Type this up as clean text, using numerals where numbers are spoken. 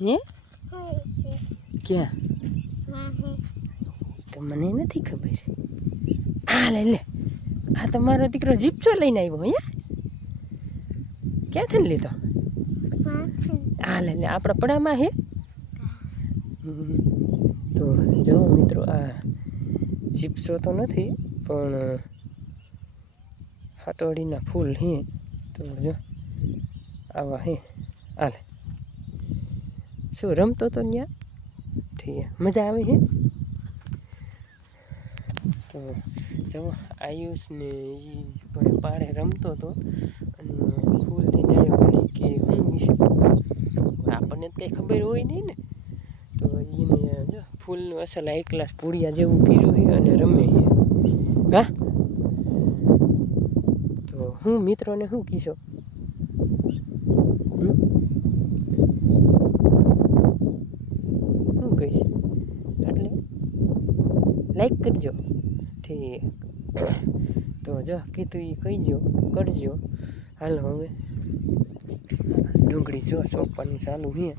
હે ક્યાં તો મને નથી ખબર. આ લે લે, આ તમારો દીકરો જીપચો લઈને આવ્યો. અહીંયા ક્યાંથી લીધો? આ લે લે, આપણા પડામાં હે. તો જો મિત્રો, આ જીપસો તો નથી પણ હટોડીના ફૂલ હે. તો જો આવા હે. હાલે શું રમતો તો ત્યાં? ઠીક, મજા આવે હે. તો જો આયુષને એ પણ પાડે રમતો હતો અને ફૂલ લઈને આવ્યો. અને કે હું વિશે આપણને તો કંઈ ખબર હોય નહીં ને. તો એને જો ફૂલનું અસલ હાઈ ક્લાસ પૂડિયા જેવું કર્યું છે અને રમે છે. હા, તો હું મિત્રોને શું કહીશો? શું કહીશ? એટલે લાઈક કરજો. ઠીક, તો જો કીધું એ કહીજો, કરજો. હાલો હવે ડુંગળી જો સોંપવાનું ચાલુ છે.